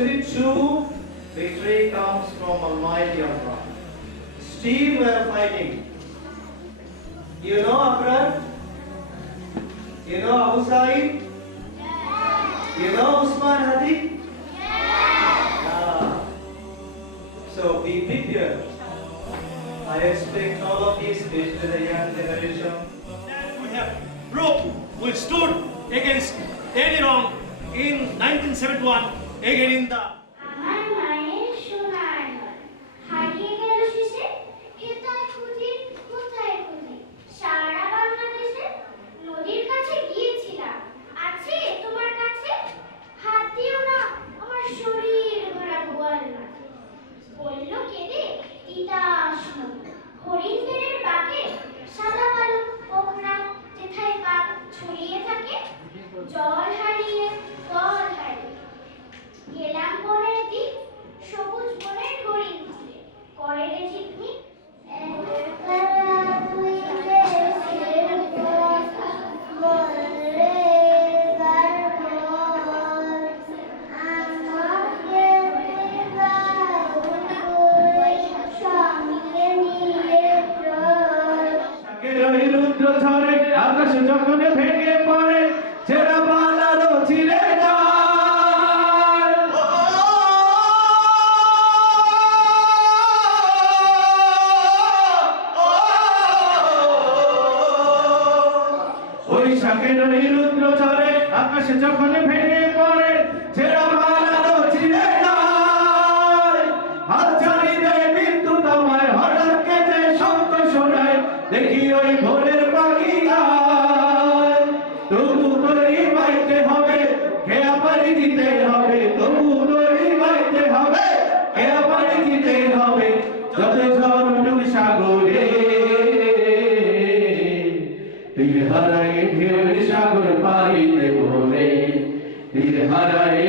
Actually, true victory comes from Almighty Allah. Steve were fighting. You know Akrar? You know Abu Saeed? You know Usman Hadi? So be prepared. I expect all of you, especially the young generation. That we have proved we stood against any wrong in 1971 again in the আমার মায়ের সোনার ঘর হারিয়ে গেল শেষে কোথায় খুঁজি কোথায় খুঁজি সারা বাংলাদেশে নদীর কাছে গিয়েছিলাম আছে তোমার কাছে হাত দিও না আমার শরীর ভরা গোয়াল মাঝে বলল কেঁদে তিতাস নদী হরিণ বেড়ের বাঘে সাদা কালো পোকরা যেথায় পাক ছড়িয়ে থাকে জল হারিয়ে জল হারিয়ে গেলাম বনের দিক সবুজ বনের হরিণ ছিলে করে রে ঝিকমিক রুদ্র ঝরে আকাশ যখন ভেঙে পড়ে ছেঁড়া পালারও ছিঁড়ে যায় বৈশাখের রুদ্র ঝরে আকাশ যখন ভেঙে পড়ে ছেঁড়া পালারও ছিঁড়ে যায় হাত ছাড়ি দেয় বিদ্যুৎ আমায় হঠাৎ কেটে শব্দ শোনায় দেখি ওই ভোরের পাখি গায় তবু তোরই বাইতে হবে খেয়া পানি দিতে হবে তবু তোরই বাইতে হবে খেয়া পানি দিতে হবে যত ঝড় উঠুক সাগরে তীর হারায় ঢেউ সাগর পাড়ি দেব রে তীর হারায়